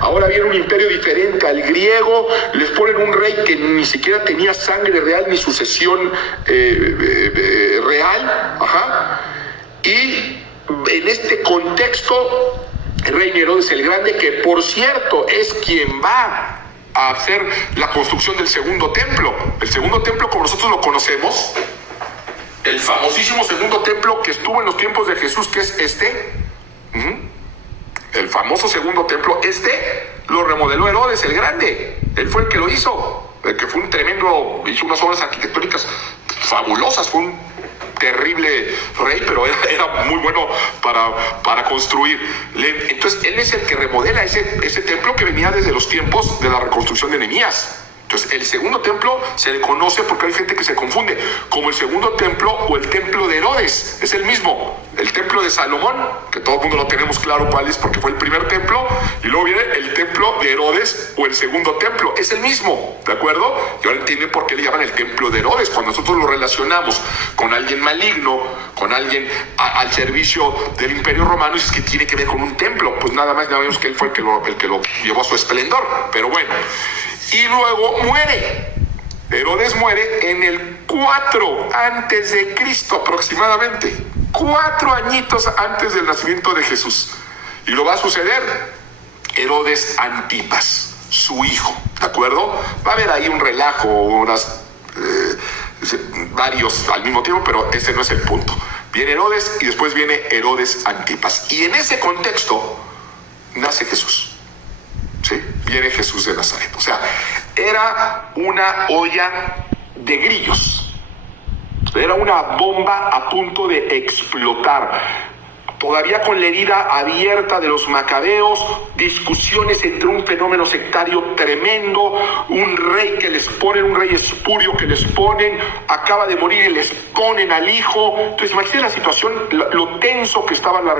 ahora viene un imperio diferente al griego, les ponen un rey que ni siquiera tenía sangre real ni sucesión real, y en este contexto, el rey Herodes el Grande, que por cierto es quien va a hacer la construcción del segundo templo. El segundo templo, como nosotros lo conocemos, el famosísimo segundo templo que estuvo en los tiempos de Jesús, que es este, el famoso segundo templo, lo remodeló Herodes el Grande. Él fue el que lo hizo, el que fue un tremendo, hizo unas obras arquitectónicas fabulosas, fue un terrible rey, pero era muy bueno para construir. Entonces él es el que remodela ese templo que venía desde los tiempos de la reconstrucción de Nehemías. Entonces el segundo templo se le conoce, porque hay gente que se confunde, como el segundo templo o el templo de Herodes. Es el mismo, el templo de Salomón, que todo el mundo lo tenemos claro cuál es, porque fue el primer templo, y luego viene el templo de Herodes o el segundo templo. Es el mismo, ¿de acuerdo? Y ahora entienden por qué le llaman el templo de Herodes. Cuando nosotros lo relacionamos con alguien maligno, con alguien al servicio del Imperio Romano, y es que tiene que ver con un templo, pues nada más, ya vemos que él fue el que lo llevó a su esplendor. Pero bueno, y luego muere. Herodes muere en el 4 antes de Cristo aproximadamente, 4 añitos antes del nacimiento de Jesús. Y lo va a suceder Herodes Antipas, su hijo, ¿de acuerdo? Va a haber ahí un relajo, varios al mismo tiempo, pero ese no es el punto. Viene Herodes y después viene Herodes Antipas. Y en ese contexto nace Jesús. ¿Sí? Viene Jesús de Nazaret. O sea, era una olla de grillos. Era una bomba a punto de explotar. Todavía con la herida abierta de los macabeos, discusiones entre un fenómeno sectario tremendo, un rey que les ponen, un rey espurio que les ponen, acaba de morir y les ponen al hijo. Entonces imagínense la situación, lo tenso que estaba la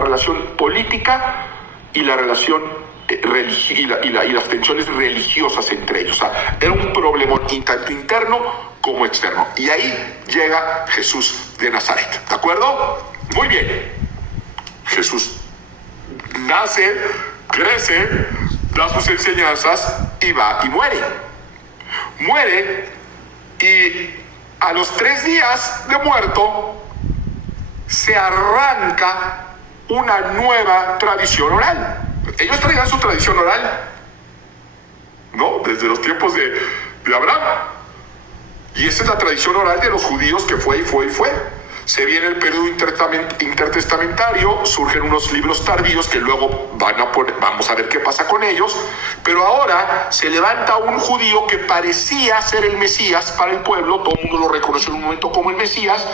relación política y la relación y las tensiones religiosas entre ellos. O sea, era un problema tanto interno como externo. Y ahí llega Jesús de Nazaret. ¿De acuerdo? Muy bien. Jesús nace, crece, da sus enseñanzas y va y muere. Muere y a los 3 días de muerto se arranca una nueva tradición oral. Ellos traían su tradición oral, ¿no? Desde los tiempos de Abraham. Y esa es la tradición oral de los judíos que fue y fue y fue. Se viene el periodo intertestamentario, surgen unos libros tardíos que luego vamos a ver qué pasa con ellos, pero ahora se levanta un judío que parecía ser el Mesías para el pueblo, todo el mundo lo reconoció en un momento como el Mesías,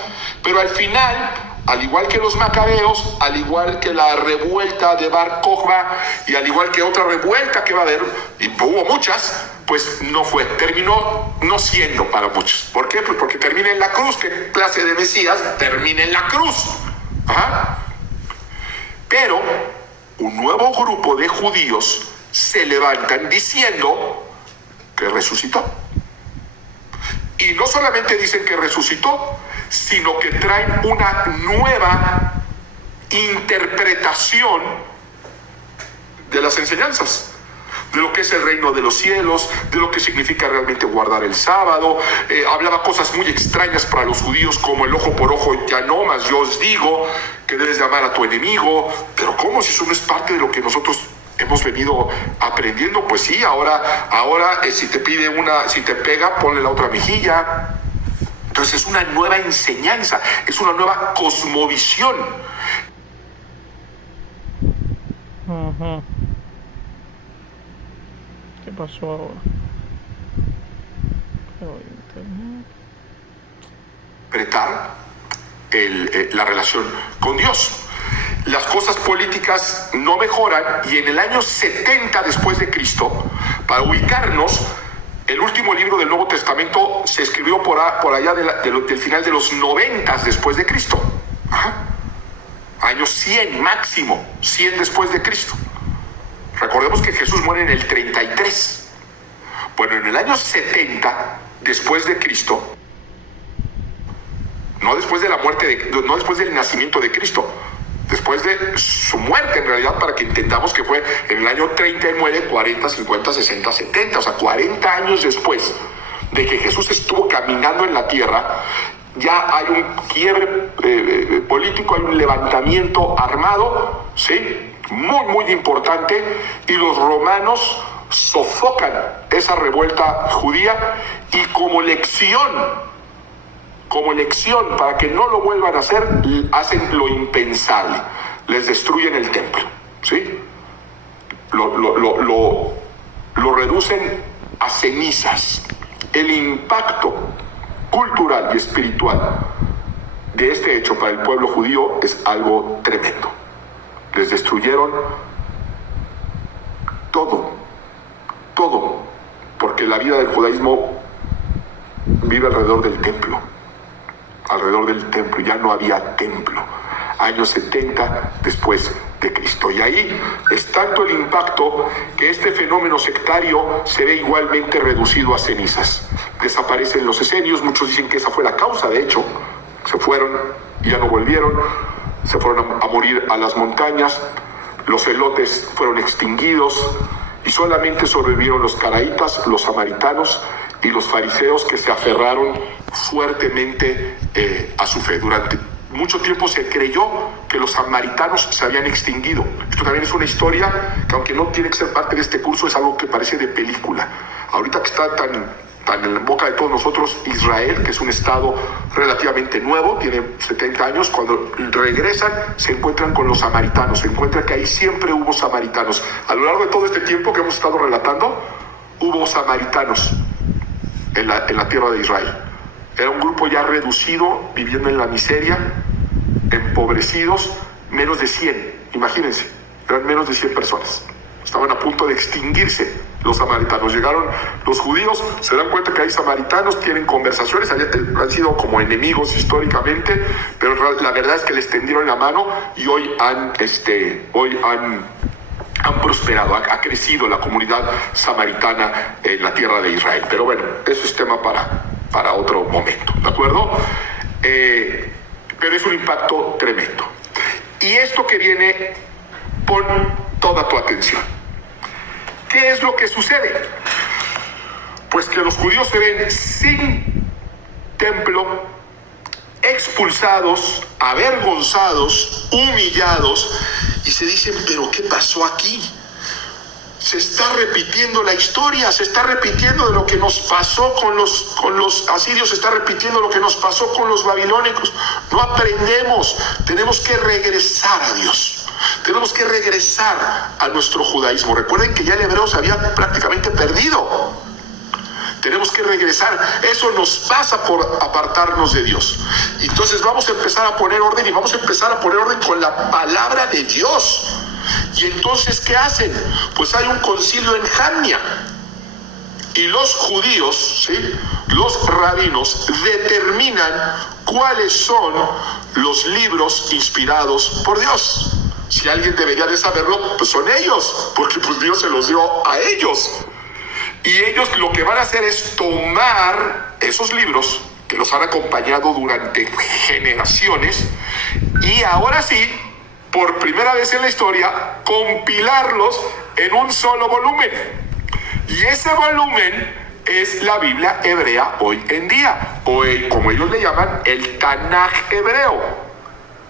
pero al final, al igual que los macabeos, al igual que la revuelta de Bar Kokhba y al igual que otra revuelta que va a haber, y hubo muchas, pues no fue, terminó no siendo para muchos. ¿Por qué? Pues porque termina en la cruz. ¿Qué clase de Mesías termina en la cruz? Pero un nuevo grupo de judíos se levantan diciendo que resucitó. Y no solamente dicen que resucitó, sino que traen una nueva interpretación de las enseñanzas, de lo que es el reino de los cielos, de lo que significa realmente guardar el sábado. Hablaba cosas muy extrañas para los judíos, como el ojo por ojo ya no, más yo os digo que debes de amar a tu enemigo. Pero ¿cómo? Si eso no es parte de lo que nosotros hemos venido aprendiendo. Pues sí, ahora si te pega, ponle la otra mejilla. Entonces es una nueva enseñanza, es una nueva cosmovisión. ¿Qué pasó ahora? Interpretar la relación con Dios. Las cosas políticas no mejoran y en el año 70 después de Cristo, para ubicarnos, el último libro del Nuevo Testamento se escribió por allá del final de los 90 después de Cristo. Año 100 máximo, 100 después de Cristo. Recordemos que Jesús muere en el 33. Bueno, en el año 70 después de Cristo, no después de la muerte, no después del nacimiento de Cristo, después de su muerte en realidad, para que entendamos que fue en el año 39, 40, 50, 60, 70, o sea, 40 años después de que Jesús estuvo caminando en la tierra, ya hay un quiebre político, hay un levantamiento armado, ¿sí? Muy, muy importante, y los romanos sofocan esa revuelta judía, y como lección para que no lo vuelvan a hacer, hacen lo impensable, les destruyen el templo, ¿sí? Lo reducen a cenizas. El impacto cultural y espiritual de este hecho para el pueblo judío es algo tremendo. Les destruyeron todo, porque la vida del judaísmo vive alrededor del templo, ya no había templo, años 70 después de Cristo. Y ahí es tanto el impacto que este fenómeno sectario se ve igualmente reducido a cenizas. Desaparecen los esenios, muchos dicen que esa fue la causa, de hecho, se fueron y ya no volvieron, se fueron a morir a las montañas, los elotes fueron extinguidos y solamente sobrevivieron los caraítas, los samaritanos y los fariseos, que se aferraron fuertemente a su fe. Durante mucho tiempo se creyó que los samaritanos se habían extinguido. Esto también es una historia que, aunque no tiene que ser parte de este curso, es algo que parece de película. Ahorita que está tan en boca de todos nosotros, Israel, que es un estado relativamente nuevo, tiene 70 años, cuando regresan se encuentran con los samaritanos, se encuentran que ahí siempre hubo samaritanos. A lo largo de todo este tiempo que hemos estado relatando, hubo samaritanos en la tierra de Israel. Era un grupo ya reducido, viviendo en la miseria, empobrecidos, menos de 100, imagínense, eran menos de 100 personas. Estaban a punto de extinguirse los samaritanos. Llegaron los judíos, se dan cuenta que hay samaritanos, tienen conversaciones, han sido como enemigos históricamente, pero la verdad es que les tendieron la mano y hoy han prosperado, ha crecido la comunidad samaritana en la tierra de Israel. Pero bueno, eso es tema para otro momento, ¿de acuerdo? Pero es un impacto tremendo. Y esto que viene, pon toda tu atención. ¿Qué es lo que sucede? Pues que los judíos se ven sin templo, expulsados, avergonzados, humillados, y se dicen, ¿pero qué pasó aquí? Se está repitiendo la historia, se está repitiendo de lo que nos pasó con los asirios, se está repitiendo lo que nos pasó con los babilónicos. No aprendemos, tenemos que regresar a Dios. Tenemos que regresar a nuestro judaísmo. Recuerden que ya el hebreo se había prácticamente perdido. Tenemos que regresar. Eso nos pasa por apartarnos de Dios. Y entonces vamos a empezar a poner orden, y vamos a empezar a poner orden con la palabra de Dios. Y entonces, ¿qué hacen? Pues hay un concilio en Jamnia. Y los judíos, ¿sí?, los rabinos, determinan cuáles son los libros inspirados por Dios. Si alguien debería de saberlo, pues son ellos, porque pues Dios se los dio a ellos. Y ellos lo que van a hacer es tomar esos libros que los han acompañado durante generaciones, y ahora sí, por primera vez en la historia, compilarlos en un solo volumen. Y ese volumen es la Biblia hebrea hoy en día, o como ellos le llaman, el Tanaj hebreo.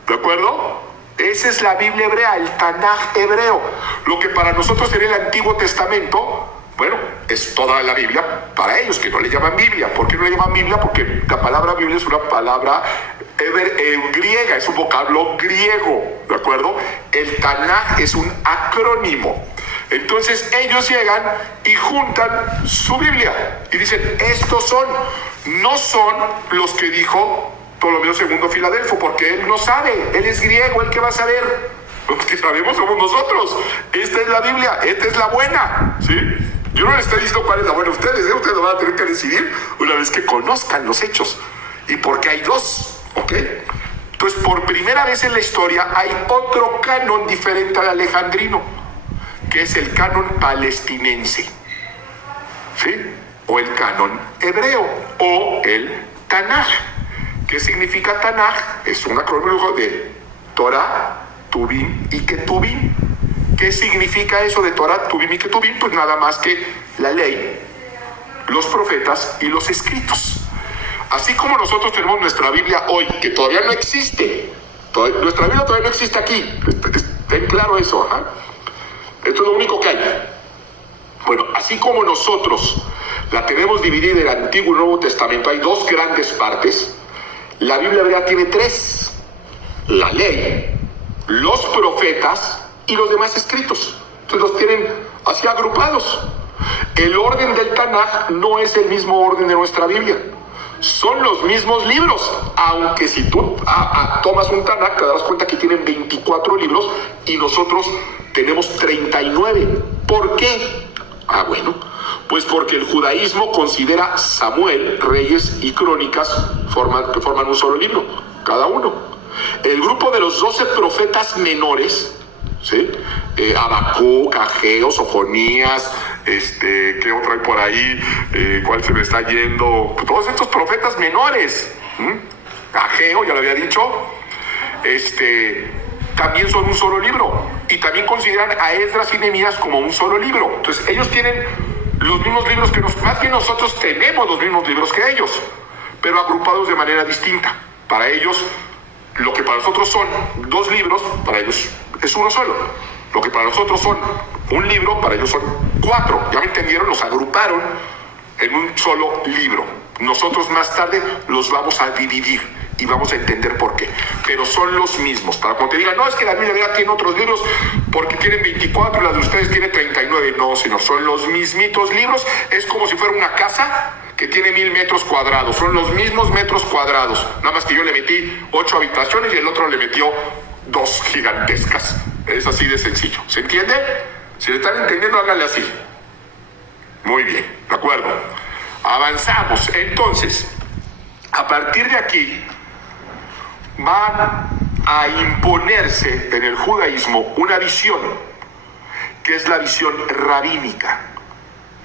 ¿De acuerdo? Esa es la Biblia hebrea, el Tanaj hebreo. Lo que para nosotros sería el Antiguo Testamento, bueno, es toda la Biblia para ellos, que no le llaman Biblia. ¿Por qué no le llaman Biblia? Porque la palabra Biblia es una palabra griega, es un vocablo griego, ¿de acuerdo? El Tanaj es un acrónimo. Entonces ellos llegan y juntan su Biblia y dicen, estos no son los que dijo Ptolomeo II Filadelfo, porque él no sabe, él es griego, ¿él qué va a saber? Los que sabemos somos nosotros. Esta es la Biblia, esta es la buena, ¿sí? Yo no les estoy diciendo cuál es la buena, ustedes lo van a tener que decidir una vez que conozcan los hechos, y porque hay dos, ¿ok? Entonces, por primera vez en la historia hay otro canon diferente al alejandrino, que es el canon palestinense, ¿sí? O el canon hebreo, o el Tanaj. ¿Qué significa Tanaj? Es un acrónimo de Torah, Tuvim y Ketuvim. ¿Qué significa eso de Torah, Tuvim y Ketuvim? Pues nada más que la ley, los profetas y los escritos. Así como nosotros tenemos nuestra Biblia hoy, que todavía no existe, nuestra Biblia todavía no existe aquí, ten claro eso, ¿eh? Esto es lo único que hay. Bueno, así como nosotros la tenemos dividida en el Antiguo y Nuevo Testamento, hay dos grandes partes. La Biblia hebrea tiene tres: la ley, los profetas y los demás escritos. Entonces los tienen así agrupados. El orden del Tanaj no es el mismo orden de nuestra Biblia. Son los mismos libros, aunque si tú tomas un Tanaj te darás cuenta que tienen 24 libros y nosotros tenemos 39. ¿Por qué? Bueno, pues porque el judaísmo considera Samuel, Reyes y Crónicas que forman un solo libro, cada uno. El grupo de los 12 profetas menores, ¿sí? Habacuc, Ageo, Sofonías, ¿qué otro hay por ahí? ¿Cuál se me está yendo? Todos estos profetas menores, Ageo, ya lo había dicho, también son un solo libro, y también consideran a Esdras y Nehemías como un solo libro. Entonces ellos tienen los mismos libros que más bien nosotros tenemos los mismos libros que ellos, pero agrupados de manera distinta. Para ellos, lo que para nosotros son dos libros, para ellos es uno solo. Lo que para nosotros son un libro, para ellos son 4. ¿Ya me entendieron? Los agruparon en un solo libro. Nosotros más tarde los vamos a dividir y vamos a entender por qué. Pero son los mismos. Para cuando te digan, no, es que la Biblia tiene otros libros porque tienen 24 y la de ustedes tiene 39. No, sino son los mismitos libros. Es como si fuera una casa que tiene 1000 metros cuadrados. Son los mismos metros cuadrados. Nada más que yo le metí 8 habitaciones y el otro le metió 2 gigantescas. Es así de sencillo. ¿Se entiende? Si le están entendiendo, háganle así. Muy bien, de acuerdo. Avanzamos. Entonces, a partir de aquí, van a imponerse en el judaísmo una visión, que es la visión rabínica,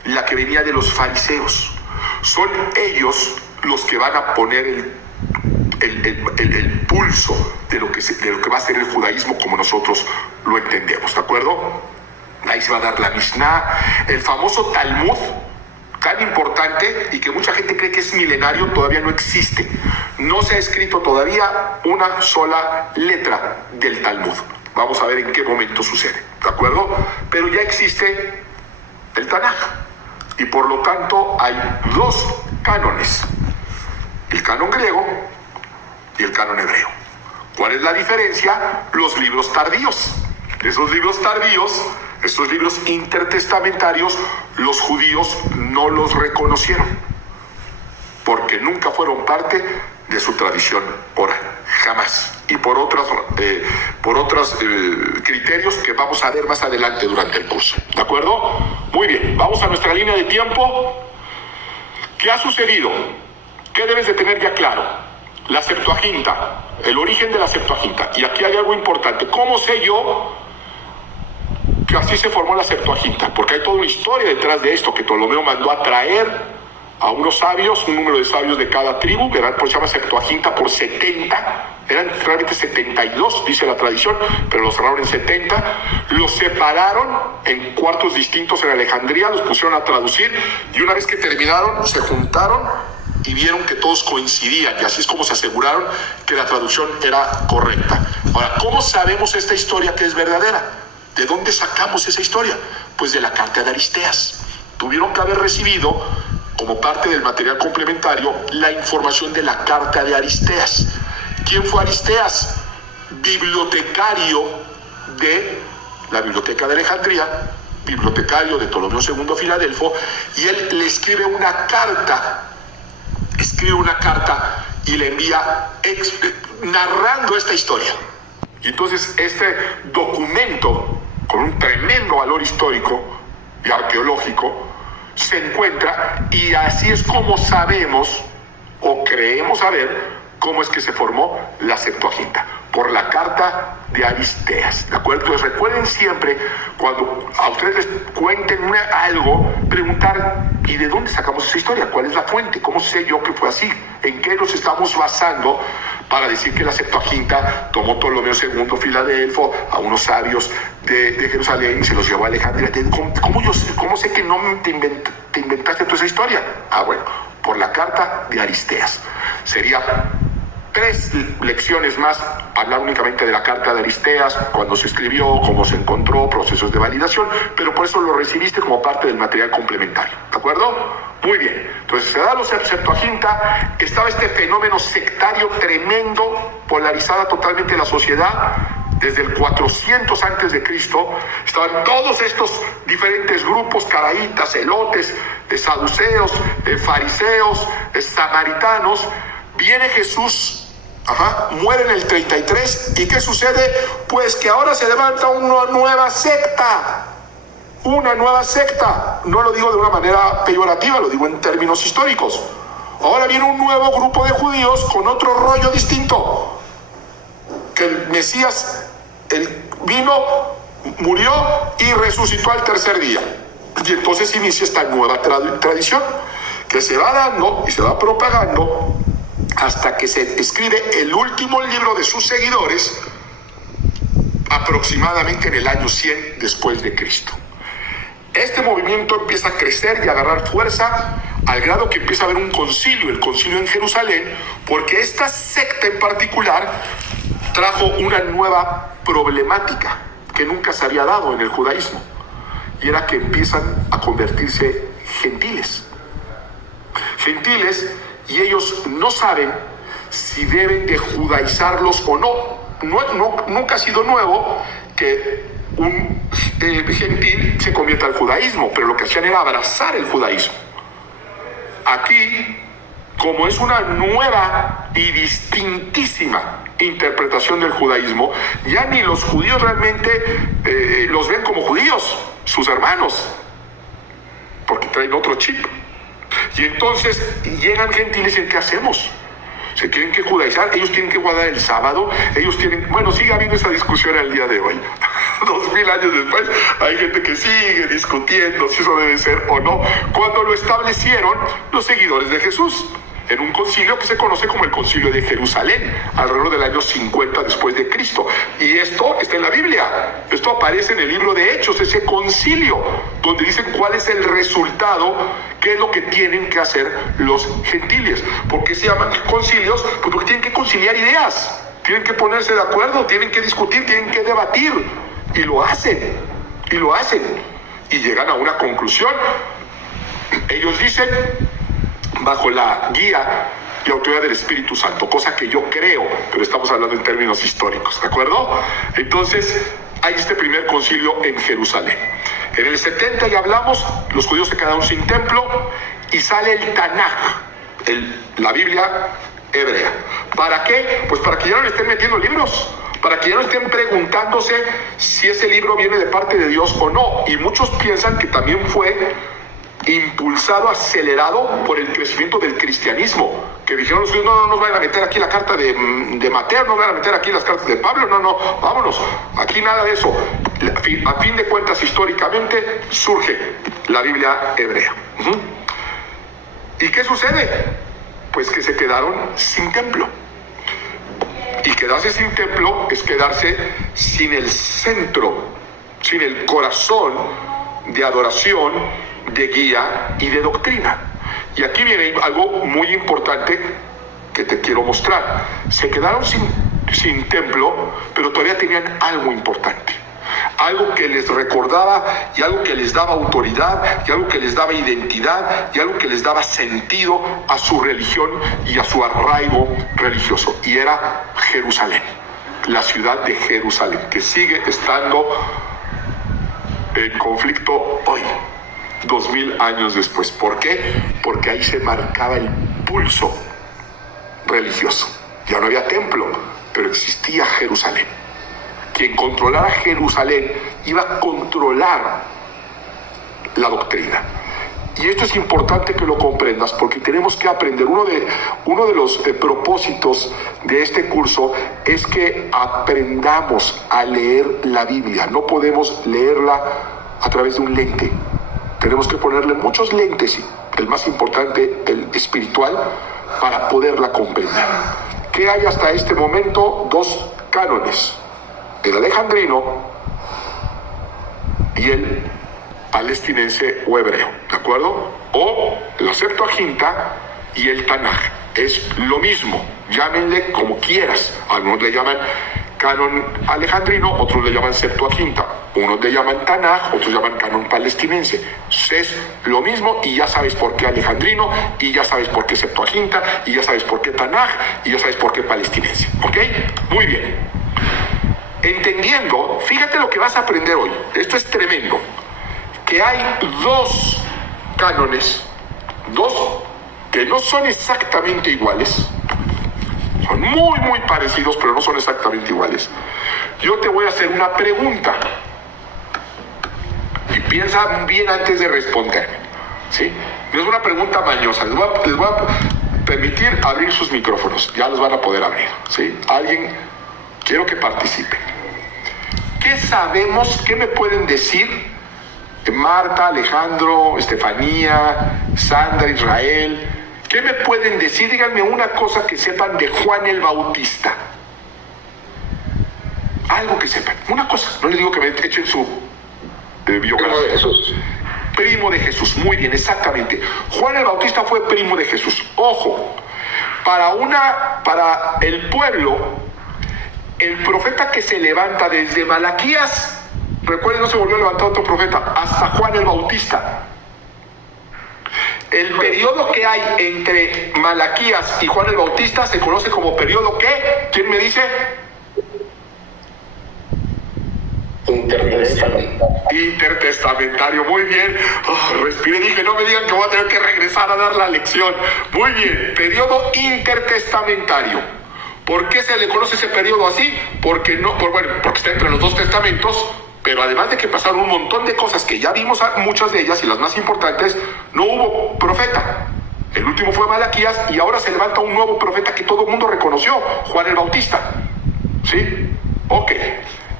la que venía de los fariseos. Son ellos los que van a poner el pulso de lo que va a ser el judaísmo como nosotros lo entendemos, ¿de acuerdo? Ahí se va a dar la Mishnah, el famoso Talmud, tan importante y que mucha gente cree que es milenario. Todavía no existe. No se ha escrito todavía una sola letra del Talmud. Vamos a ver en qué momento sucede, ¿de acuerdo? Pero ya existe el Tanaj y por lo tanto hay 2 cánones: el canon griego y el canon hebreo. ¿Cuál es la diferencia? Los libros tardíos. Esos libros tardíos, esos libros intertestamentarios, los judíos no los reconocieron porque nunca fueron parte de su tradición oral, jamás, y por otros criterios que vamos a ver más adelante durante el curso, ¿de acuerdo? Muy bien, vamos a nuestra línea de tiempo. ¿Qué ha sucedido? ¿Qué debes de tener ya claro? La Septuaginta, el origen de la Septuaginta, y aquí hay algo importante. ¿Cómo sé yo que así se formó la Septuaginta? Porque hay toda una historia detrás de esto, que Ptolomeo mandó a traer a unos sabios, un número de sabios de cada tribu, ¿verdad? Por eso se llama Septuaginta por 70, eran realmente 72, dice la tradición, pero los cerraron en 70, los separaron en cuartos distintos en Alejandría, los pusieron a traducir, y una vez que terminaron, se juntaron y vieron que todos coincidían, y así es como se aseguraron que la traducción era correcta. Ahora, ¿cómo sabemos esta historia que es verdadera? ¿De dónde sacamos esa historia? Pues de la carta de Aristeas. Tuvieron que haber recibido, como parte del material complementario, la información de la carta de Aristeas. ¿Quién fue Aristeas? Bibliotecario de la Biblioteca de Alejandría, bibliotecario de Ptolomeo II Filadelfo, y él le escribe una carta y le envía narrando esta historia. Y entonces este documento, con un tremendo valor histórico y arqueológico, se encuentra, y así es como sabemos o creemos saber cómo es que se formó la Septuaginta, por la carta de Aristeas, ¿de acuerdo? Entonces recuerden siempre, cuando a ustedes les cuenten algo, preguntar: ¿y de dónde sacamos esa historia? ¿Cuál es la fuente? ¿Cómo sé yo que fue así? ¿En qué nos estamos basando para decir que la Septuaginta tomó Ptolomeo II Filadelfo, a unos sabios de Jerusalén, y se los llevó a Alejandría. ¿Cómo sé que no te inventaste toda esa historia? Ah, bueno, por la carta de Aristeas. Sería 3 lecciones más hablar únicamente de la carta de Aristeas, cuando se escribió, cómo se encontró, procesos de validación, pero por eso lo recibiste como parte del material complementario, ¿de acuerdo? Muy bien, entonces se da la Septuaginta, estaba este fenómeno sectario tremendo, polarizada totalmente la sociedad. Desde el 400 antes de Cristo estaban todos estos diferentes grupos, caraítas, elotes, saduceos, fariseos, samaritanos. Viene Jesús, muere en el 33, ¿y qué sucede? Pues que ahora se levanta una nueva secta. Una nueva secta. No lo digo de una manera peyorativa, lo digo en términos históricos. Ahora viene un nuevo grupo de judíos con otro rollo distinto. Que el Mesías vino, murió y resucitó al tercer día. Y entonces inicia esta nueva tradición que se va dando y se va propagando hasta que se escribe el último libro de sus seguidores, aproximadamente en el año 100 después de Cristo. Este movimiento empieza a crecer y a agarrar fuerza al grado que empieza a haber un concilio, el concilio en Jerusalén, porque esta secta en particular trajo una nueva problemática que nunca se había dado en el judaísmo, y era que empiezan a convertirse gentiles, y ellos no saben si deben de judaizarlos o no. Nunca ha sido nuevo que un gentil se convierta al judaísmo, pero lo que hacían era abrazar el judaísmo. Aquí, como es una nueva y distintísima interpretación del judaísmo, ya ni los judíos realmente los ven como judíos, sus hermanos, porque traen otro chip. Y entonces llegan gentiles y ¿qué hacemos? Se tienen que judaizar, ellos tienen que guardar el sábado, ellos tienen... Bueno, sigue habiendo esa discusión el día de hoy. 2000 años después hay gente que sigue discutiendo si eso debe ser o no, cuando lo establecieron los seguidores de Jesús en un concilio que se conoce como el Concilio de Jerusalén, alrededor del año 50 después de Cristo. Y esto está en la Biblia, esto aparece en el libro de Hechos, ese concilio, donde dicen cuál es el resultado, qué es lo que tienen que hacer los gentiles. ¿Por qué se llaman concilios? Pues porque tienen que conciliar ideas, tienen que ponerse de acuerdo, tienen que discutir, tienen que debatir, y lo hacen, y llegan a una conclusión. Ellos dicen, bajo la guía y autoridad del Espíritu Santo, cosa que yo creo, pero estamos hablando en términos históricos, ¿de acuerdo? Entonces, hay este primer concilio en Jerusalén. En el 70 ya hablamos, los judíos se quedaron sin templo y sale el Tanaj, la Biblia hebrea. ¿Para qué? Pues para que ya no le estén metiendo libros, para que ya no estén preguntándose si ese libro viene de parte de Dios o no. Y muchos piensan que también fue impulsado, acelerado por el crecimiento del cristianismo, que dijeron los judíos, no nos vayan a meter aquí la carta de Mateo, no vayan a meter aquí las cartas de Pablo, no, vámonos, aquí nada de eso. A fin de cuentas, históricamente surge la Biblia hebrea. ¿Y qué sucede? Pues que se quedaron sin templo. Y quedarse sin templo es quedarse sin el centro, sin el corazón de adoración, de guía y de doctrina. Y aquí viene algo muy importante que te quiero mostrar. Se quedaron sin templo, pero todavía tenían algo importante, algo que les recordaba y algo que les daba autoridad y algo que les daba identidad y algo que les daba sentido a su religión y a su arraigo religioso, y era Jerusalén, la ciudad de Jerusalén, que sigue estando en conflicto hoy, 2000 años después. ¿Por qué? Porque ahí se marcaba el pulso religioso. Ya no había templo, pero existía Jerusalén. Quien controlara Jerusalén iba a controlar la doctrina. Y esto es importante que lo comprendas, porque tenemos que aprender. Uno de los propósitos de este curso es que aprendamos a leer la Biblia. No podemos leerla a través de un lente. Tenemos que ponerle muchos lentes, el más importante, el espiritual, para poderla comprender. ¿Qué hay hasta este momento? Dos cánones, el alejandrino y el palestinense o hebreo, ¿de acuerdo? O la Septuaginta y el Tanaj. Es lo mismo, llámenle como quieras. Algunos le llaman canon alejandrino, otros le llaman Septuaginta, unos le llaman Tanaj, otros llaman canon palestinense. Es lo mismo y ya sabes por qué alejandrino, y ya sabes por qué Septuaginta, y ya sabes por qué Tanaj, y ya sabes por qué palestinense. ¿Ok? Muy bien. Entendiendo, fíjate lo que vas a aprender hoy. Esto es tremendo. Que hay dos cánones, dos que no son exactamente iguales. Son muy parecidos, pero no son exactamente iguales. Yo te voy a hacer una pregunta. Y piensa bien antes de responderme. ¿Sí? No es una pregunta mañosa. Les voy a permitir abrir sus micrófonos. Ya los van a poder abrir. ¿Sí? Alguien, quiero que participe. ¿Qué sabemos? ¿Qué me pueden decir? Marta, Alejandro, Estefanía, Sandra, Israel. ¿Qué me pueden decir? Díganme una cosa que sepan de Juan el Bautista. Algo que sepan. Una cosa. No les digo que me echen su biografía. Primo de Jesús. Primo de Jesús. Muy bien, exactamente. Juan el Bautista fue primo de Jesús. Ojo. Para el pueblo, el profeta que se levanta desde Malaquías, recuerden, no se volvió a levantar otro profeta, hasta Juan el Bautista. El periodo que hay entre Malaquías y Juan el Bautista se conoce como periodo ¿qué? ¿Quién me dice? Intertestamentario. Muy bien. Respiré, dije, no me digan que voy a tener que regresar a dar la lección. Muy bien, periodo intertestamentario. ¿Por qué se le conoce ese periodo así? Porque está entre los dos testamentos. Pero además de que pasaron un montón de cosas que ya vimos, muchas de ellas y las más importantes, no hubo profeta. El último fue Malaquías y ahora se levanta un nuevo profeta que todo el mundo reconoció, Juan el Bautista. ¿Sí? Ok.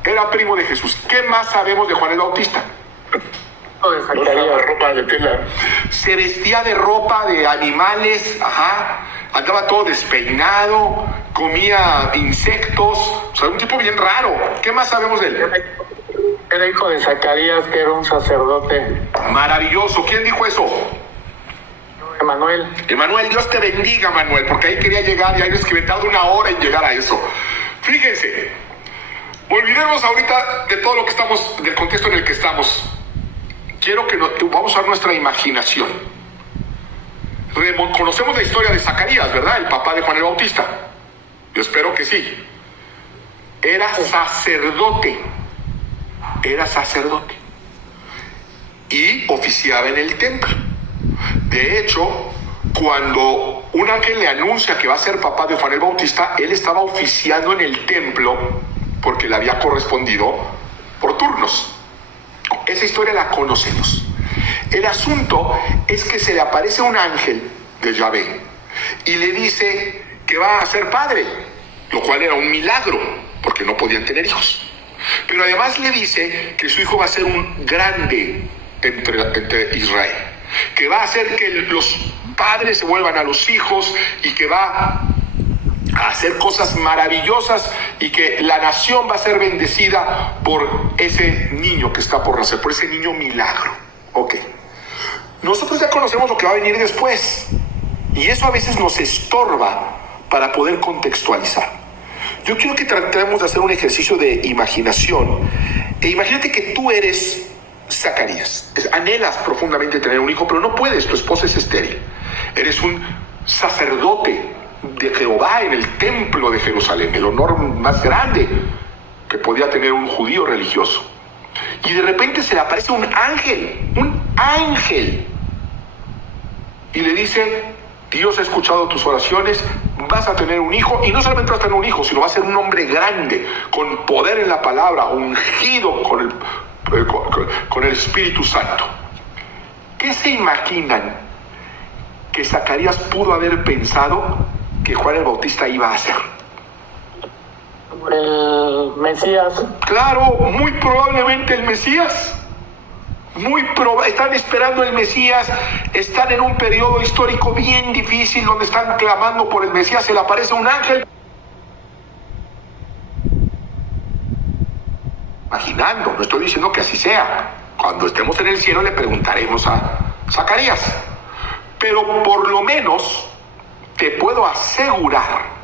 Era primo de Jesús. ¿Qué más sabemos de Juan el Bautista? Ropa de tela. Se vestía de ropa de animales, andaba todo despeinado, comía insectos, o sea, un tipo bien raro. ¿Qué más sabemos de él? Era hijo de Zacarías, que era un sacerdote. Maravilloso. ¿Quién dijo eso? Emanuel. Emanuel, Dios te bendiga, Manuel, porque ahí quería llegar y ahí nos que tardado una hora en llegar a eso. Fíjense, olvidemos ahorita de todo lo que estamos, del contexto en el que estamos. Quiero que vamos a usar nuestra imaginación. Conocemos la historia de Zacarías, ¿verdad? El papá de Juan el Bautista. Yo espero que sí. Era sacerdote. Y oficiaba en el templo. De hecho, cuando un ángel le anuncia que va a ser papá de Juan el Bautista, él estaba oficiando en el templo porque le había correspondido por turnos. Esa historia la conocemos. El asunto es que se le aparece un ángel de Yahvé y le dice que va a ser padre, lo cual era un milagro porque no podían tener hijos. Pero además le dice que su hijo va a ser un grande entre Israel, que va a hacer que los padres se vuelvan a los hijos y que va a hacer cosas maravillosas y que la nación va a ser bendecida por ese niño que está por nacer, por ese niño milagro. Ok. Nosotros ya conocemos lo que va a venir después y eso a veces nos estorba para poder contextualizar. Yo quiero que tratemos de hacer un ejercicio de imaginación. Imagínate que tú eres Zacarías. Anhelas profundamente tener un hijo, pero no puedes, tu esposa es estéril. Eres un sacerdote de Jehová en el templo de Jerusalén, el honor más grande que podía tener un judío religioso. Y de repente se le aparece un ángel, y le dice: Dios ha escuchado tus oraciones, vas a tener un hijo, y no solamente vas a tener un hijo, sino va a ser un hombre grande, con poder en la palabra, ungido con el Espíritu Santo. ¿Qué se imaginan que Zacarías pudo haber pensado que Juan el Bautista iba a hacer? El Mesías. Claro, muy probablemente el Mesías. Están esperando el Mesías, están en un periodo histórico bien difícil donde están clamando por el Mesías, se le aparece un ángel imaginando, no estoy diciendo que así sea. Cuando estemos en el cielo le preguntaremos a Zacarías. Pero por lo menos te puedo asegurar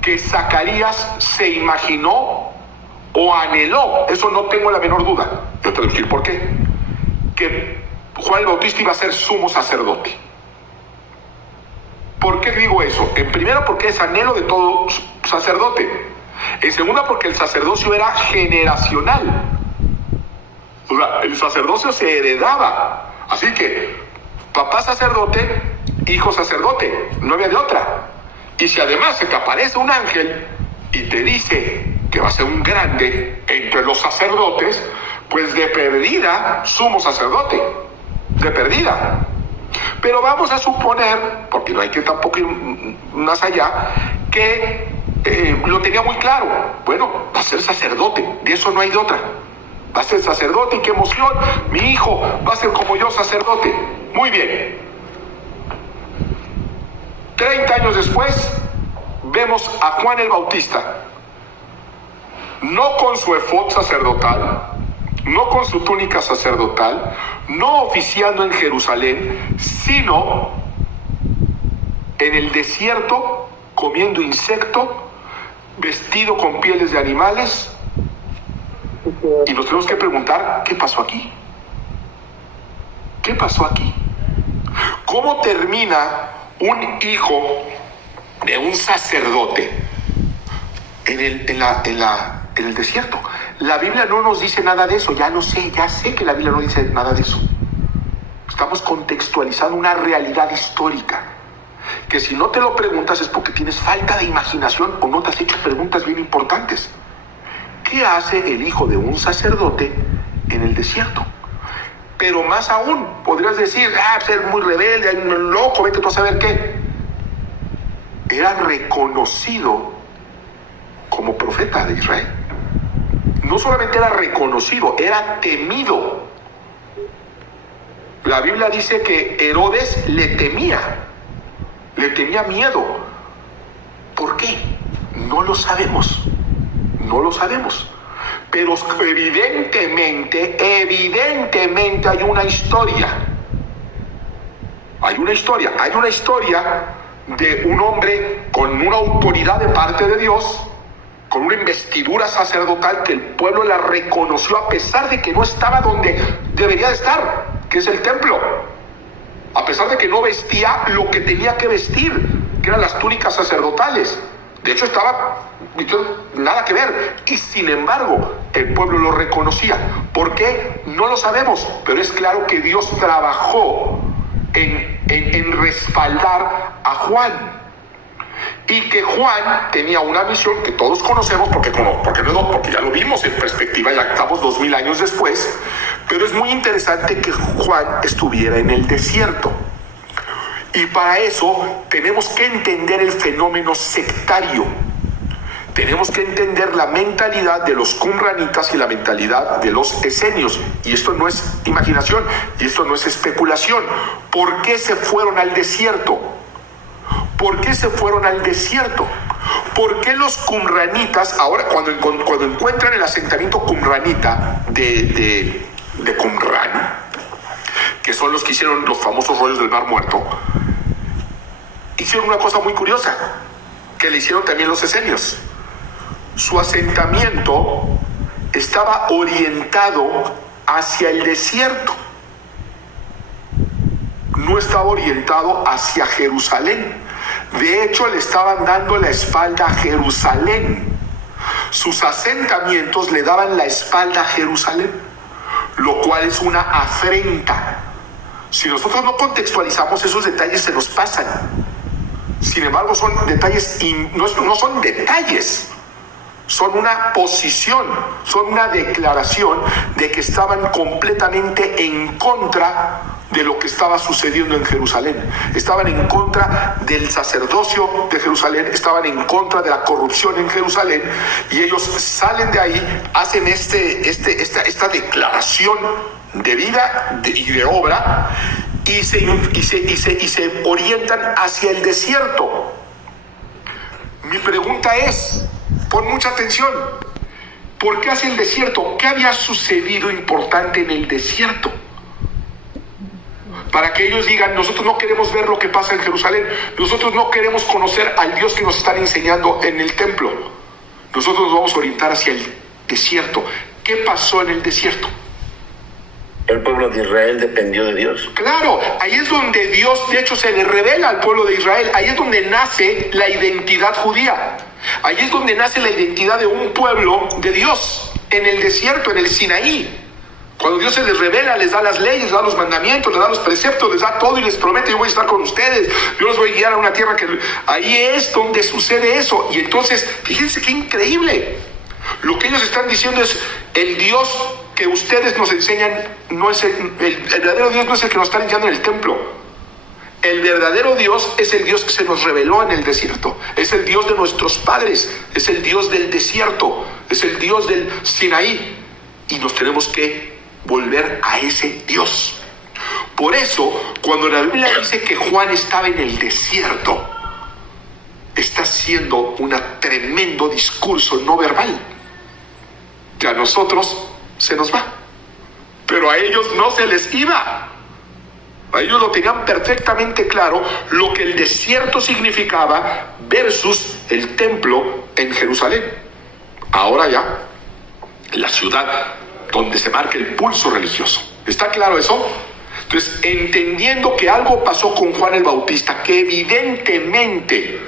que Zacarías se imaginó o anheló, eso no tengo la menor duda. Yo te voy a decir por qué. Que Juan el Bautista iba a ser sumo sacerdote. ¿Por qué digo eso? En primero, porque es anhelo de todo sacerdote. En segunda, porque el sacerdocio era generacional. O sea, el sacerdocio se heredaba. Así que, papá sacerdote, hijo sacerdote, no había de otra. Y si además se te aparece un ángel y te dice que va a ser un grande entre los sacerdotes, pues de perdida, sumo sacerdote. De perdida. Pero vamos a suponer, porque no hay que tampoco ir más allá, que lo tenía muy claro. Bueno, va a ser sacerdote, de eso no hay de otra. Va a ser sacerdote, y qué emoción, mi hijo va a ser como yo sacerdote. Muy bien. 30 años después, vemos a Juan el Bautista, no con su efod sacerdotal, no con su túnica sacerdotal, no oficiando en Jerusalén, sino en el desierto, comiendo insecto, vestido con pieles de animales. Y nos tenemos que preguntar, ¿qué pasó aquí? ¿Qué pasó aquí? ¿Cómo termina un hijo de un sacerdote en el desierto? La Biblia no nos dice nada de eso. Ya sé que la Biblia no dice nada de eso. Estamos contextualizando una realidad histórica, que si no te lo preguntas es porque tienes falta de imaginación o no te has hecho preguntas bien importantes. ¿Qué hace el hijo de un sacerdote en el desierto? Pero más aún, podrías decir, ser muy rebelde, loco, vete tú a saber qué. Era reconocido como profeta de Israel. No solamente era reconocido, era temido. La Biblia dice que Herodes le tenía miedo. ¿Por qué? No lo sabemos. Pero evidentemente hay una historia. Hay una historia de un hombre con una autoridad de parte de Dios, con una investidura sacerdotal que el pueblo la reconoció a pesar de que no estaba donde debería de estar, que es el templo. A pesar de que no vestía lo que tenía que vestir, que eran las túnicas sacerdotales. De hecho, nada que ver. Y sin embargo, el pueblo lo reconocía. ¿Por qué? No lo sabemos. Pero es claro que Dios trabajó en respaldar a Juan. Y que Juan tenía una misión que todos conocemos porque ya lo vimos en perspectiva, ya estamos 2000 años después. Pero es muy interesante que Juan estuviera en el desierto. Y para eso tenemos que entender el fenómeno sectario. Tenemos que entender la mentalidad de los qumranitas y la mentalidad de los esenios. Y esto no es imaginación, y esto no es especulación. ¿Por qué se fueron al desierto? ¿Por qué se fueron al desierto? ¿Por qué los qumranitas, ahora cuando encuentran el asentamiento qumranita de Qumran, que son los que hicieron los famosos rollos del Mar Muerto, hicieron una cosa muy curiosa, que le hicieron también los esenios. Su asentamiento estaba orientado hacia el desierto, no estaba orientado hacia Jerusalén. De hecho, le estaban dando la espalda a Jerusalén. Sus asentamientos le daban la espalda a Jerusalén, lo cual es una afrenta. Si nosotros no contextualizamos esos detalles, se nos pasan. Sin embargo, son detalles, no son detalles, son una posición, son una declaración de que estaban completamente en contra de lo que estaba sucediendo en Jerusalén. Estaban en contra del sacerdocio de Jerusalén, estaban en contra de la corrupción en Jerusalén, y ellos salen de ahí, hacen esta declaración de vida y de obra, y se orientan hacia el desierto. Mi pregunta es, pon mucha atención, ¿Por qué hacia el desierto? ¿Qué había sucedido importante en el desierto? Para que ellos digan, nosotros no queremos ver lo que pasa en Jerusalén, nosotros no queremos conocer al Dios que nos están enseñando en el templo, nosotros nos vamos a orientar hacia el desierto. ¿Qué pasó en el desierto? El pueblo de Israel dependió de Dios. Claro, ahí es donde Dios, de hecho, se le revela al pueblo de Israel. Ahí es donde nace la identidad judía. Ahí es donde nace la identidad de un pueblo de Dios, en el desierto, en el Sinaí. Cuando Dios se les revela, les da las leyes, les da los mandamientos, les da los preceptos, les da todo y les promete, yo voy a estar con ustedes, yo los voy a guiar a una tierra que... Ahí es donde sucede eso. Y entonces, fíjense qué increíble. Lo que ellos están diciendo es, el Dios que ustedes nos enseñan, no es el verdadero Dios no es el que nos están enseñando en el templo. El verdadero Dios es el Dios que se nos reveló en el desierto. Es el Dios de nuestros padres, es el Dios del desierto, es el Dios del Sinaí. Y nos tenemos que volver a ese Dios. Por eso, cuando la Biblia dice que Juan estaba en el desierto, está haciendo un tremendo discurso no verbal, que a nosotros se nos va, pero a ellos no se les iba. A ellos lo tenían perfectamente claro lo que el desierto significaba versus el templo en Jerusalén. Ahora ya, la ciudad donde se marca el pulso religioso. ¿Está claro eso? Entonces, entendiendo que algo pasó con Juan el Bautista, que evidentemente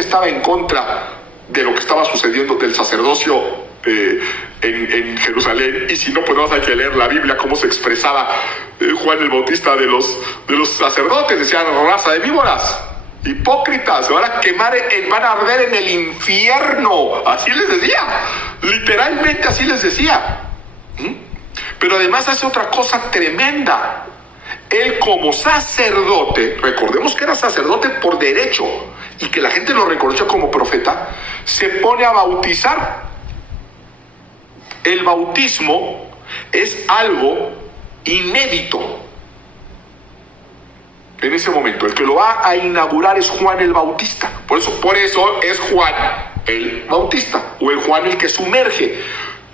estaba en contra de lo que estaba sucediendo del sacerdocio en Jerusalén, y si no, pues hay que leer la Biblia, cómo se expresaba Juan el Bautista de los sacerdotes. Decían, raza de víboras, hipócritas, se van a quemar, van a arder en el infierno. Así les decía, literalmente así les decía. Pero además hace otra cosa tremenda. Él, como sacerdote, recordemos que era sacerdote por derecho y que la gente lo reconoce como profeta, se pone a bautizar. El bautismo es algo inédito en ese momento. El que lo va a inaugurar es Juan el Bautista. Por eso es Juan el Bautista, o el Juan el que sumerge.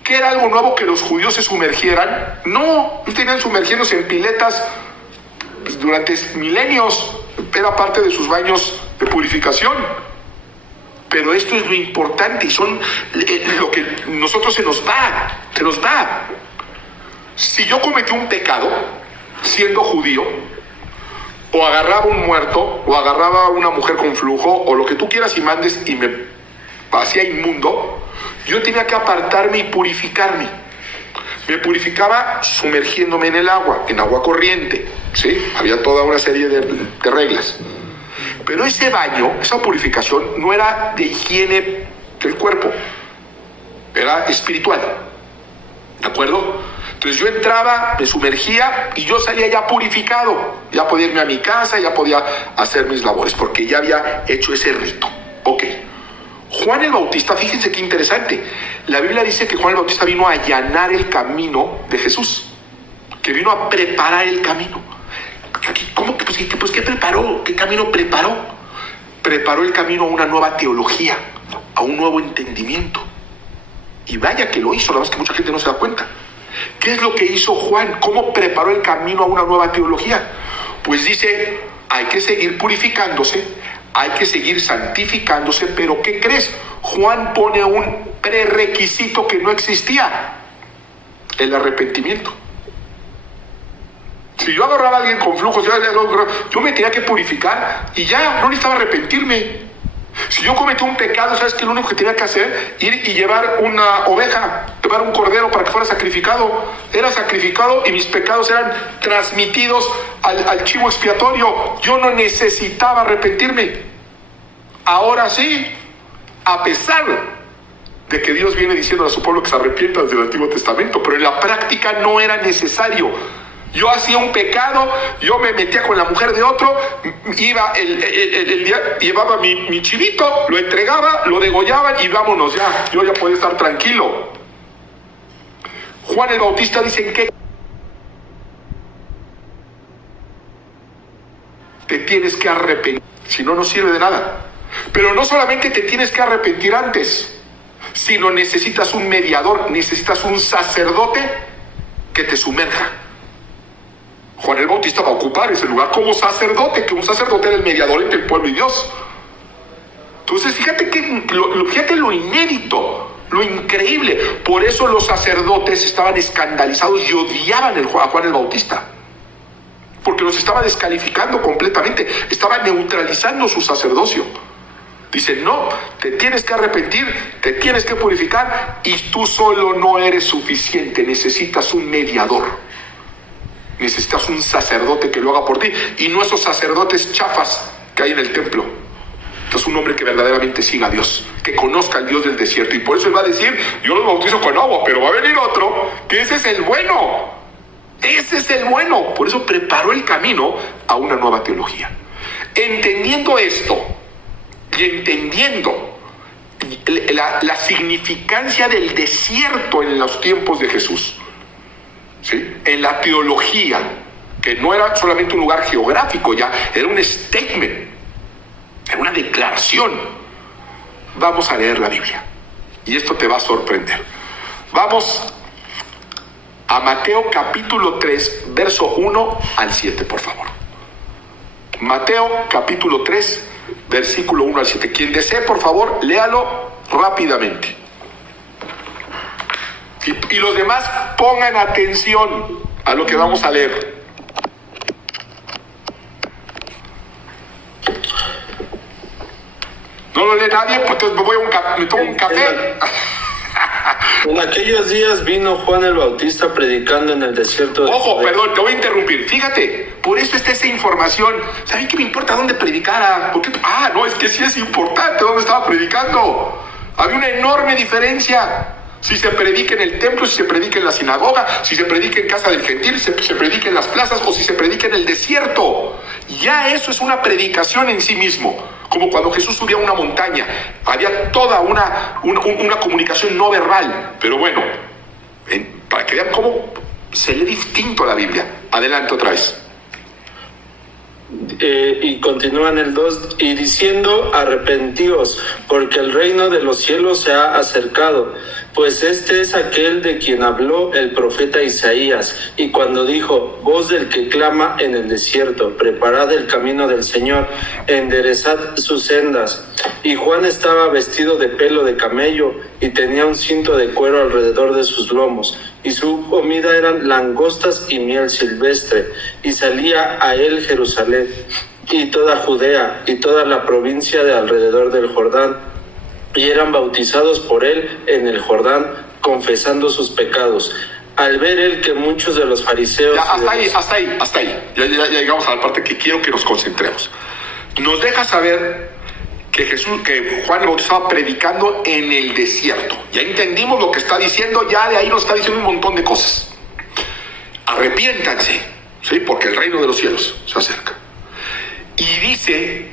¿Qué era algo nuevo que los judíos se sumergieran? No tenían sumergiéndose en piletas durante milenios. Era parte de sus baños de purificación. Pero esto es lo importante y son lo que nosotros se nos va. Si yo cometí un pecado siendo judío, o agarraba un muerto, o agarraba a una mujer con flujo, o lo que tú quieras y mandes, y me hacía inmundo, yo tenía que apartarme y purificarme. Me purificaba sumergiéndome en el agua, en agua corriente, ¿sí? Había toda una serie de reglas. Pero ese baño, esa purificación, no era de higiene del cuerpo, era espiritual. ¿De acuerdo? Entonces yo entraba, me sumergía y yo salía ya purificado. Ya podía irme a mi casa, ya podía hacer mis labores, porque ya había hecho ese rito. Ok. Juan el Bautista, fíjense qué interesante. La Biblia dice que Juan el Bautista vino a allanar el camino de Jesús, que vino a preparar el camino. ¿Cómo que? Pues ¿qué preparó? ¿Qué camino preparó? Preparó el camino a una nueva teología, a un nuevo entendimiento. Y vaya que lo hizo, la verdad es que mucha gente no se da cuenta. ¿Qué es lo que hizo Juan? ¿Cómo preparó el camino a una nueva teología? Pues dice, hay que seguir purificándose, hay que seguir santificándose, pero ¿qué crees? Juan pone un prerequisito que no existía: el arrepentimiento. Si yo agarraba a alguien con flujos, yo me tenía que purificar y ya, no necesitaba arrepentirme. Si yo cometí un pecado, ¿sabes qué? Lo único que tenía que hacer, ir y llevar una oveja, llevar un cordero para que fuera sacrificado. Era sacrificado y mis pecados eran transmitidos al chivo expiatorio. Yo no necesitaba arrepentirme. Ahora sí, a pesar de que Dios viene diciendo a su pueblo que se arrepienta desde el Antiguo Testamento, pero en la práctica no era necesario. Yo hacía un pecado, yo me metía con la mujer de otro, iba el día, llevaba mi chivito, lo entregaba, lo degollaban y vámonos ya. Yo ya podía estar tranquilo. Juan el Bautista dice que te tienes que arrepentir, si no, no sirve de nada. Pero no solamente te tienes que arrepentir antes, sino necesitas un mediador, necesitas un sacerdote que te sumerja. Juan el Bautista va a ocupar ese lugar como sacerdote, que un sacerdote era el mediador entre el pueblo y Dios. Entonces fíjate lo inédito, lo increíble. Por eso los sacerdotes estaban escandalizados y odiaban a Juan el Bautista, porque los estaba descalificando completamente, estaba neutralizando su sacerdocio. Dicen, no, te tienes que arrepentir, te tienes que purificar, y tú solo no eres suficiente, necesitas un mediador. Necesitas un sacerdote que lo haga por ti, y no esos sacerdotes chafas que hay en el templo. Entonces un hombre que verdaderamente siga a Dios, que conozca al Dios del desierto. Y por eso él va a decir, yo los bautizo con agua, pero va a venir otro, que ese es el bueno. Ese es el bueno. Por eso preparó el camino a una nueva teología. Entendiendo esto, y entendiendo la significancia del desierto en los tiempos de Jesús, ¿sí? En la teología, que no era solamente un lugar geográfico, ya era un statement, era una declaración. Vamos a leer la Biblia y esto te va a sorprender. Vamos a Mateo capítulo 3, verso 1 al 7, por favor. Mateo capítulo 3, versículo 1 al 7. Quien desee, por favor, léalo rápidamente. Y los demás pongan atención a lo que vamos a leer. ¿No lo lee nadie? Pues entonces me tomo un café. En aquellos días vino Juan el Bautista predicando en el desierto de Ojo, Judea. perdón, te voy a interrumpir. Fíjate, por eso está esa información. ¿Saben qué me importa dónde predicara? ¿Por qué? No, es que sí es importante dónde estaba predicando. Había una enorme diferencia. Si se predica en el templo, si se predica en la sinagoga, si se predica en casa del gentil, si se predica en las plazas o si se predica en el desierto. Ya eso es una predicación en sí mismo. Como cuando Jesús subía a una montaña, había toda una comunicación no verbal. Pero bueno, para que vean cómo se lee distinto a la Biblia. Adelante otra vez. Y continúa en el 2, y diciendo, arrepentíos, porque el reino de los cielos se ha acercado. Pues este es aquel de quien habló el profeta Isaías, y cuando dijo, voz del que clama en el desierto, preparad el camino del Señor, enderezad sus sendas. Y Juan estaba vestido de pelo de camello, y tenía un cinto de cuero alrededor de sus lomos, y su comida eran langostas y miel silvestre, y salía a él Jerusalén, y toda Judea, y toda la provincia de alrededor del Jordán, y eran bautizados por él en el Jordán, confesando sus pecados. Al ver él que muchos de los fariseos... Ya, hasta ahí. Ya llegamos a la parte que quiero que nos concentremos. Nos deja saber que Juan el Bautista estaba predicando en el desierto. Ya entendimos lo que está diciendo, ya de ahí nos está diciendo un montón de cosas. Arrepiéntanse, ¿sí? Porque el reino de los cielos se acerca. Y dice,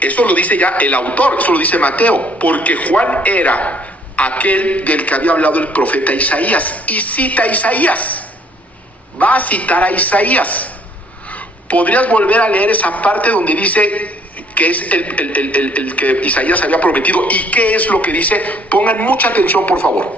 eso lo dice ya el autor, eso lo dice Mateo, porque Juan era aquel del que había hablado el profeta Isaías, y cita a Isaías, va a citar a Isaías. ¿Podrías volver a leer esa parte donde dice que es el que Isaías había prometido? ¿Y qué es lo que dice? Pongan mucha atención, por favor.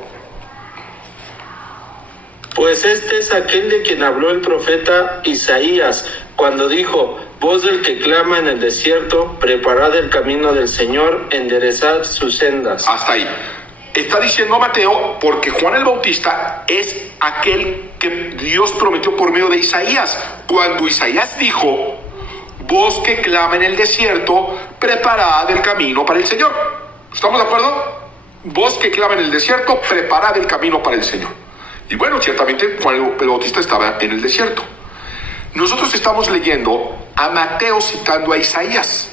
Pues este es aquel de quien habló el profeta Isaías, cuando dijo, voz del que clama en el desierto, preparad el camino del Señor, enderezad sus sendas. Hasta ahí. Está diciendo Mateo, porque Juan el Bautista es aquel que Dios prometió por medio de Isaías. Cuando Isaías dijo, voz que clama en el desierto, preparad el camino para el Señor. ¿Estamos de acuerdo? Voz que clama en el desierto, preparad el camino para el Señor. Y bueno, ciertamente Juan el Bautista estaba en el desierto. Nosotros estamos leyendo a Mateo citando a Isaías,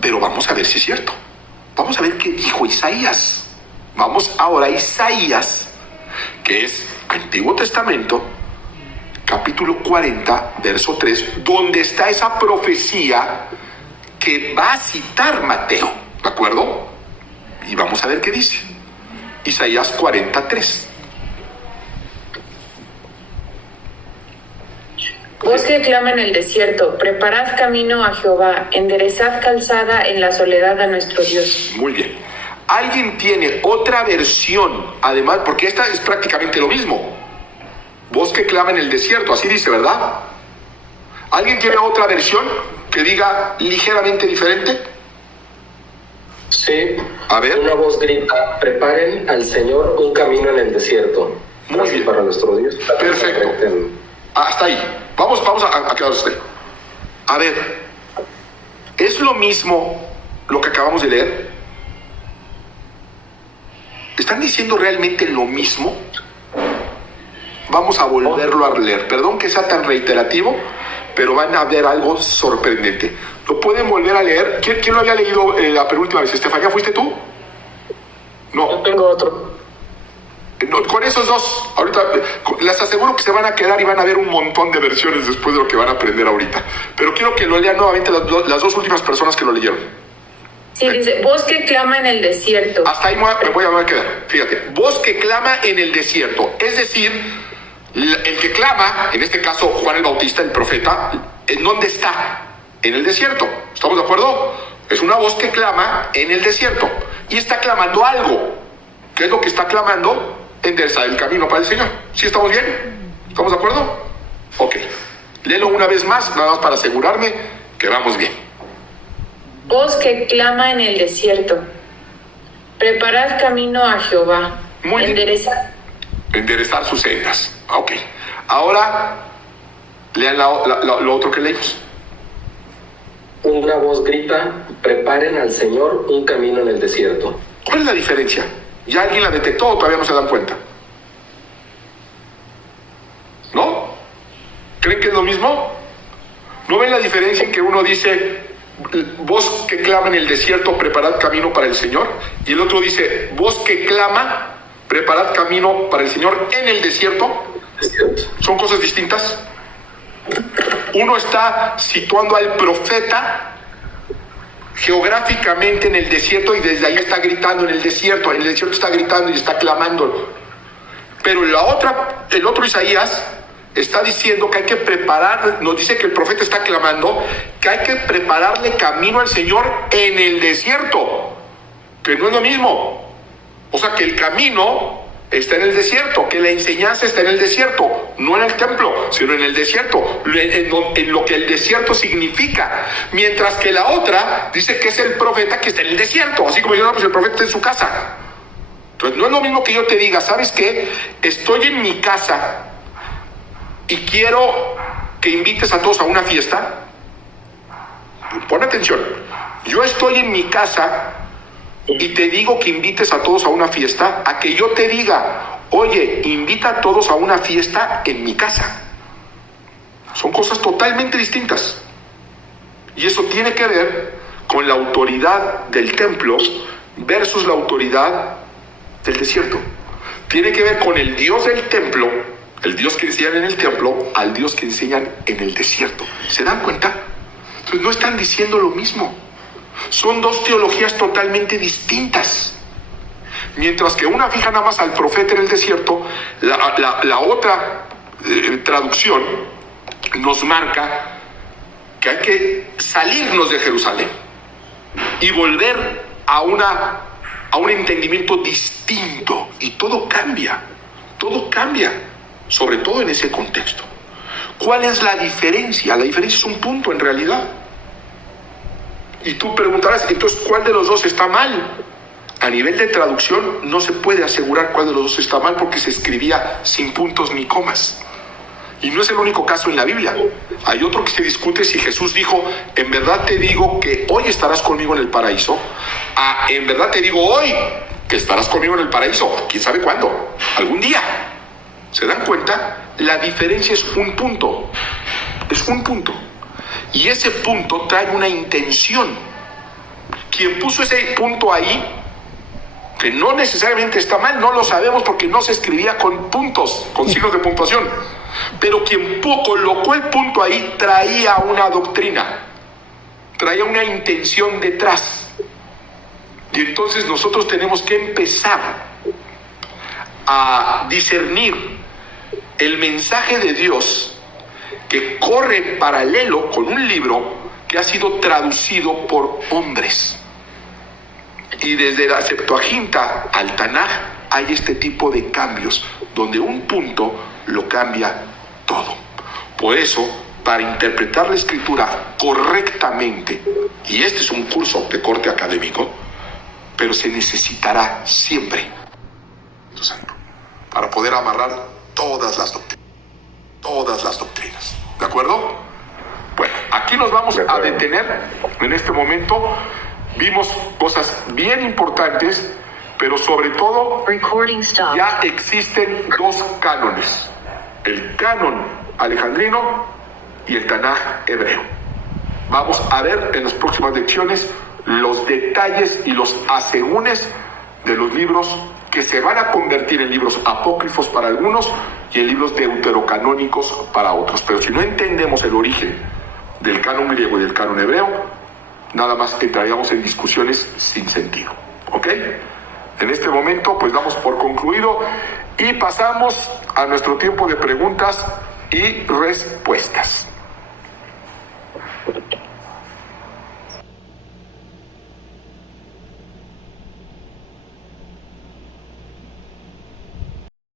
pero vamos a ver si es cierto. Vamos a ver qué dijo Isaías. Vamos ahora a Isaías, que es Antiguo Testamento, capítulo 40, verso 3, donde está esa profecía que va a citar Mateo, ¿de acuerdo? Y vamos a ver qué dice. Isaías 43. Voz que clama en el desierto, preparad camino a Jehová, enderezad calzada en la soledad a nuestro Dios. Muy bien. ¿Alguien tiene otra versión? Además, porque esta es prácticamente lo mismo. Voz que clama en el desierto, así dice, ¿verdad? ¿Alguien tiene otra versión que diga ligeramente diferente? Sí. A ver. Una voz grita: preparen al Señor un camino en el desierto. Muy bien. Para nuestro Dios. Perfecto. Hasta ahí. Vamos a quedar usted. A ver, ¿es lo mismo lo que acabamos de leer? ¿Están diciendo realmente lo mismo? Vamos a volverlo a leer. Perdón que sea tan reiterativo, pero van a ver algo sorprendente. ¿Lo pueden volver a leer? ¿Quién lo había leído la penúltima vez? ¿Estefanía, fuiste tú? No. Yo tengo otro. No, con esos dos, ahorita les aseguro que se van a quedar y van a ver un montón de versiones después de lo que van a aprender ahorita. Pero quiero que lo lean nuevamente las dos últimas personas que lo leyeron. Sí, dice, voz que clama en el desierto. Hasta ahí me voy a quedar. Fíjate, voz que clama en el desierto. Es decir, el que clama, en este caso Juan el Bautista, el profeta, ¿en dónde está? En el desierto. ¿Estamos de acuerdo? Es una voz que clama en el desierto. Y está clamando algo. ¿Qué es lo que está clamando? Enderezar el camino para el Señor. ¿Sí estamos bien? ¿Estamos de acuerdo? Ok. Léelo una vez más, nada más para asegurarme que vamos bien. Voz que clama en el desierto. Preparad camino a Jehová. Muy bien. Enderezar sus sendas. Ok. Ahora, lean lo otro que leímos. Una voz grita: preparen al Señor un camino en el desierto. ¿Cuál es la diferencia? ¿Ya alguien la detectó o todavía no se dan cuenta? ¿No? ¿Creen que es lo mismo? ¿No ven la diferencia en que uno dice voz que clama en el desierto, preparad camino para el Señor? Y el otro dice voz que clama, preparad camino para el Señor en el desierto. ¿Son cosas distintas? Uno está situando al profeta geográficamente en el desierto y desde ahí está gritando en el desierto está gritando y está clamando. Pero el otro Isaías está diciendo que hay que preparar, nos dice que el profeta está clamando que hay que prepararle camino al Señor en el desierto, que no es lo mismo. O sea, que el camino está en el desierto, que la enseñanza está en el desierto, no en el templo, sino en el desierto, en lo que el desierto significa. Mientras que la otra dice que es el profeta que está en el desierto, así como yo, no, pues el profeta está en su casa. Entonces no es lo mismo que yo te diga, ¿sabes qué? Estoy en mi casa y quiero que invites a todos a una fiesta. Pon atención, yo estoy en mi casa y te digo que invites a todos a una fiesta, a que yo te diga, oye, invita a todos a una fiesta en mi casa. Son cosas totalmente distintas. Y eso tiene que ver con la autoridad del templo versus la autoridad del desierto. Tiene que ver con el Dios del templo, el Dios que enseñan en el templo, al Dios que enseñan en el desierto. ¿Se dan cuenta? Entonces no están diciendo lo mismo. Son dos teologías totalmente distintas. Mientras que una fija nada más al profeta en el desierto, la otra traducción nos marca que hay que salirnos de Jerusalén y volver a un entendimiento distinto. Y todo cambia, sobre todo en ese contexto. ¿Cuál es la diferencia? La diferencia es un punto en realidad. Y tú preguntarás, entonces, ¿cuál de los dos está mal? A nivel de traducción no se puede asegurar cuál de los dos está mal porque se escribía sin puntos ni comas. Y no es el único caso en la Biblia. Hay otro que se discute si Jesús dijo, en verdad te digo que hoy estarás conmigo en el paraíso, a en verdad te digo hoy que estarás conmigo en el paraíso. ¿Quién sabe cuándo? Algún día. ¿Se dan cuenta? La diferencia es un punto. Es un punto. Y ese punto trae una intención. Quien puso ese punto ahí, que no necesariamente está mal, no lo sabemos porque no se escribía con puntos, con signos de puntuación. Pero quien colocó el punto ahí traía una doctrina, traía una intención detrás. Y entonces nosotros tenemos que empezar a discernir el mensaje de Dios que corre en paralelo con un libro que ha sido traducido por hombres. Y desde la Septuaginta al Tanaj hay este tipo de cambios, donde un punto lo cambia todo. Por eso, para interpretar la Escritura correctamente, y este es un curso de corte académico, pero se necesitará siempre para poder amarrar todas las doctrinas. ¿De acuerdo? Bueno, aquí nos vamos a detener en este momento. Vimos cosas bien importantes, pero sobre todo ya existen dos cánones: el canon alejandrino y el Tanaj hebreo. Vamos a ver en las próximas lecciones los detalles y los asegúnes de los libros que se van a convertir en libros apócrifos para algunos y en libros deuterocanónicos para otros. Pero si no entendemos el origen del canon griego y del canon hebreo, nada más entraríamos en discusiones sin sentido. ¿Ok? En este momento pues damos por concluido y pasamos a nuestro tiempo de preguntas y respuestas.